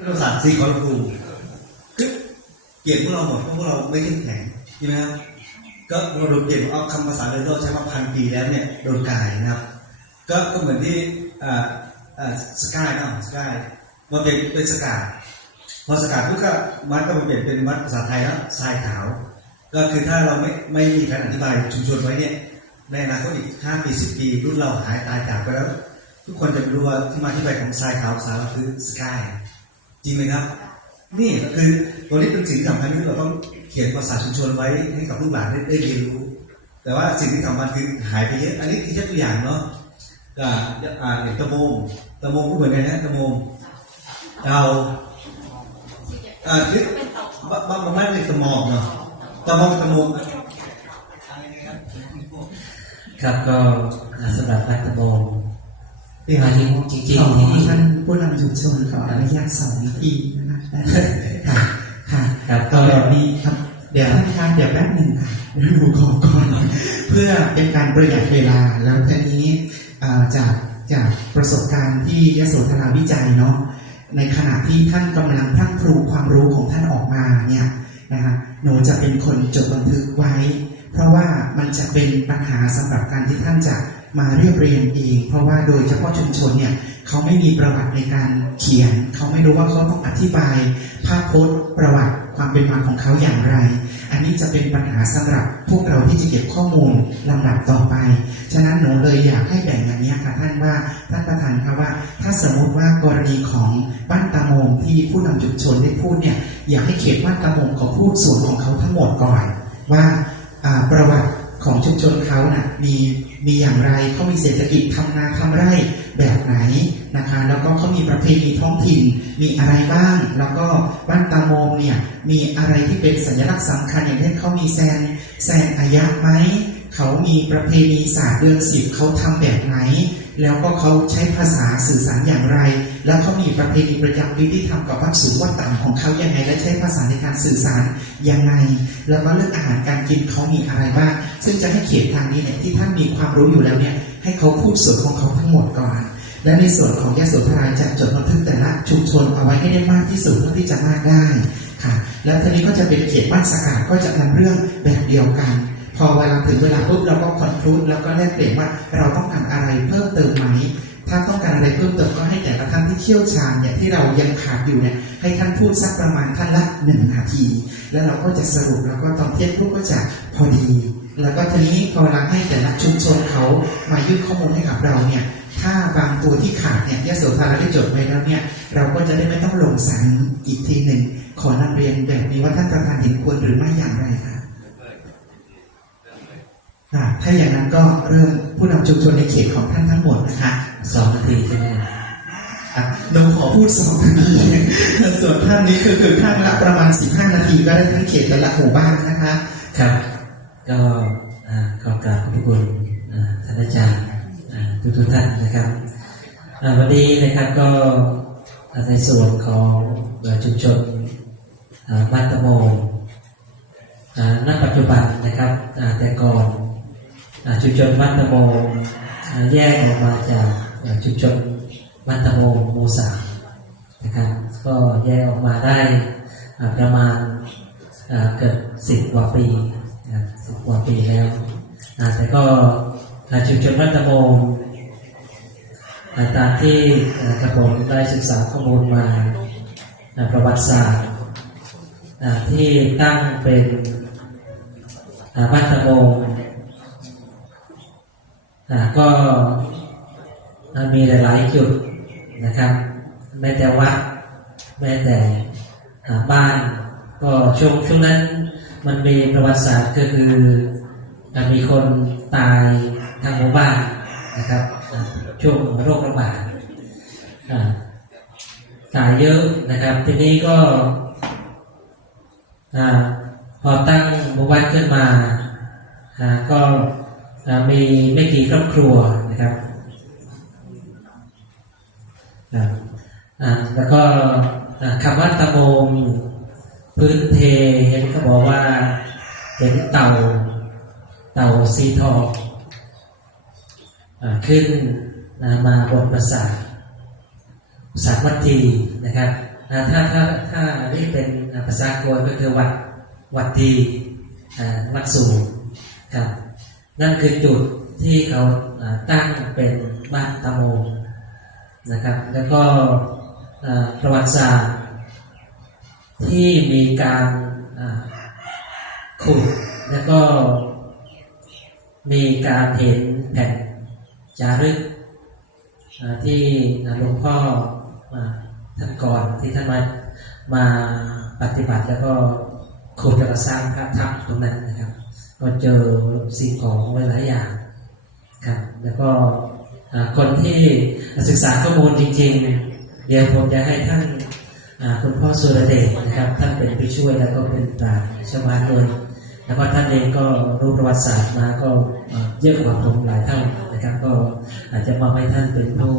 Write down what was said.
รัฐศาสตร์สีขอรภูมิคือเกียดพวกเราหมดเพราะพวกเราไม่เข้มแข็งใช่ไหมครับก็เราโดนเปลี่ยนเอาคำภาษาเลยเราใช้มาพันปีแล้วเนี่ยโดนกายนะครับก็ก็เหมือนที่สกายนะสกายมาเป็นเป็นสกายพอสกายปุ๊บก็มัดก็มาเปลี่ยนเป็นมัดภาษาไทยแล้วทรายขาว ก็คือถ้าเราไม่ไม่มีการอธิบายชุมชนไว้เนี่ยในอนาคตอีกห้าปีสิบปีรุ่นเราหายตายจากไปแล้ว ทุกคนจะรู้ว่าที่มาที่ไปของทรายขาวสาวคือสกาย จริงไหมครับ นี่คือตัวนี้เป็นสิ่งสำคัญที่เราต้องเขียนภาษาชุมชนไว้ให้กับลูกหลานได้เรียนรู้ แต่ว่าสิ่งที่สำคัญคือหายไปเยอะ อันนี้คือแค่ตัวอย่างเนาะอ่าอย่างตะโมงตะโมงก็เหมือนกันนะตะโมงเราอ่าคือบ้านบ้านบ้านเรียกตะมองเนาะตะมองตะโมงครับก็สำหรับวัดตะโบ งพี่หาจริงจริงขอๆที่ท่านผู้นำชุมชนขออนุญาตสองนาทีนะคะค่ะค่ะครับก็ก็เดี๋ยวนี้ครับ เดี๋ยวท่านคะเดี๋ยวแป๊บหนึ่งค่ะเดี๋ยวหนูขอก่อนเพื่อเป็นการประหยัดเวลาแล้วทีนี้อ่าจากจากประสบการณ์ที่ยโสธราวิจัยเนาะในขณะที่ท่านกำลังพรั่งพรูความรู้ของท่านออกมาเนี่ยนะคะหนูจะเป็นคนจดบันทึกไว้ เพราะว่ามันจะเป็นปัญหาสำหรับการที่ท่านจะ มาเรียบเรียงเอง เพราะว่าโดยเฉพาะชุมชนเนี่ยเขาไม่มีประวัติในการเขียน เขาไม่รู้ว่าเขาต้องอธิบายภาพพจน์ประวัติความเป็นมาของเขาอย่างไร อันนี้จะเป็นปัญหาสำหรับพวกเราที่จะเก็บข้อมูลลำดับต่อไป ฉะนั้นหนูเลยอยากให้แบ่งอย่างนี้ค่ะท่านว่าท่านประธานคะว่า ถ้าสมมติว่ากรณีของบ้านตะมงที่ผู้นำชุมชนได้พูดเนี่ยอยากให้เขตบ้านตะมงเขาพูดส่วนของเขาทั้งหมดก่อนว่าประวัติ ของชุมชนเขาน่ะมีมีอย่างไรเขามีเศรษฐกิจทำนาทำไร่แบบไหนนะคะ แล้วก็เขามีประเพณีท้องถิ่นมีอะไรบ้าง แล้วก็บ้านตาโมงเนี่ยมีอะไรที่เป็นสัญลักษณ์สำคัญอย่างเช่นเขามีแซนแซนอายะไหมเขามีประเพณีศาสตร์เดือนสิบเขาทำแบบไหน แล้วก็เขาใช้ภาษาสื่อสารอย่างไร แล้วเขามีประเพณีประจำปีที่ทำกับวัดสูงวัดต่ำของเขายังไง และใช้ภาษาในการสื่อสารยังไง แล้วก็เรื่องอาหารการกินเขามีอะไรบ้างซึ่งจะให้เขตทางนี้เนี่ยที่ท่านมีความรู้อยู่แล้วเนี่ยให้เขาพูดส่วนของเขาทั้งหมดก่อน และในส่วนของยโสธราจะจดบันทึกแต่ละชุมชนเอาไว้ให้ได้มากที่สุดเท่าที่จะมากได้ค่ะ แล้วทีนี้ก็จะเป็นเขตบ้านสกาดก็จะนำเรื่องแบบเดียวกันพอเวลาถึงเวลาปุ๊บเราก็คอนคลูดแล้วก็แลกเปลี่ยนว่าเราต้องการอะไรเพิ่มเติมไหม ถ้าต้องการอะไรเพิ่มเติมก็ให้แต่ละท่านที่เชี่ยวชาญเนี่ยที่เรายังขาดอยู่เนี่ยให้ท่านพูดสักประมาณท่านละหนึ่งนาที แล้วเราก็จะสรุปแล้วก็ตอนเทียงปุ๊บก็จะพอดี แล้วก็ทีนี้พอเราให้แต่ละชุมชนเขามายื่นข้อมูลให้กับเราเนี่ยถ้าบางตัวที่ขาดเนี่ยยโสธรได้จดไว้แล้วเนี่ยเราก็จะได้ไม่ต้องลงสันอีกทีหนึ่งขอนำเรียนแบบนี้ว่าท่านประธานเห็นควรหรือไม่อย่างไรคะอะถ้าอย่างนั้นก็เริ่มผู้นำชุมชนในเขตของท่านทั้งหมดนะคะ สองนาทีใช่ไหมอะหนูขอพูดสองนาทีส่วนท่านนี้คือคือท่านละประมาณ15นาทีก็ได้ทั้งเขตแต่ละหมู่บ้านนะคะครับก็ขอกราบขอบคุณท่านอาจารย์ทุกท่านนะครับวันนี้นะครับก็ในส่วนของเอ่อชุมชนบ้านตะโมงอ่าณปัจจุบันนะครับแต่ก่อนชุมชนบ้านตะโมงอ่าแยกออกมาจาก อ่าชุมชนบ้านตโมงหมู่สานะครับก็แยกออกมาได้ประมาณเกิดสิบกว่าปีสิบกว่าปีแล้วแต่ก็อ่าชุมชนวัตโมงอ่าตามที่กระผมได้ศึกษาข้อมูลมาประวัติศาสตร์ที่ตั้งเป็นอ่าบ้านตโมงอ่าก็ มีหลาย ๆ จุดนะครับ แม้แต่วัดแม้แต่บ้าน ก็ช่วงช่วงนั้นมันมีประวัติศาสตร์ก็คือมีคนตายทางหมู่บ้านนะครับช่วงโรคระบาดตายเยอะนะครับ ทีนี้ก็พอตั้งหมู่บ้านขึ้นมา ก็มีไม่กี่ครอบครัวนะครับ แล้วก็คำว่าตะโมงพื้นเพเห็นเขาบอกว่า เห็นเต่า เต่าสีทองขึ้นนะมาบนปราสาทปราสาทวัดทีนะครับถ้าถ้าถ้าเรียกเป็นภาษาโกยก็คือวัดวัดดีวัดสูงครับนั่นคือจุดที่เขาตั้งเป็นบ้านตะโมนะครับ แล้วก็ ประวัติศาสตร์ ที่มีการขุดแล้วก็มีการเห็นแผ่นจารึกที่หลวงพ่อท่านก่อนที่ท่านมามาปฏิบัติแล้วก็ขุดแล้วก็สร้างพระธรรมตรงนั้นนะครับก็เจอสิ่งของไว้หลายอย่างครับแล้วก็คนที่ศึกษาข้อมูลจริง ๆ เดี๋ยวผมจะให้ท่านคุณพ่อสุรเดชนะครับ ท่านเป็นผู้ช่วยแล้วก็เป็นปราชญ์ชาวบ้านด้วยแล้วก็ท่านเองก็รู้ประวัติศาสตร์มาก็เยอะกว่าผมหลายเท่านะครับ ก็อาจจะมาให้ท่านเป็นผู้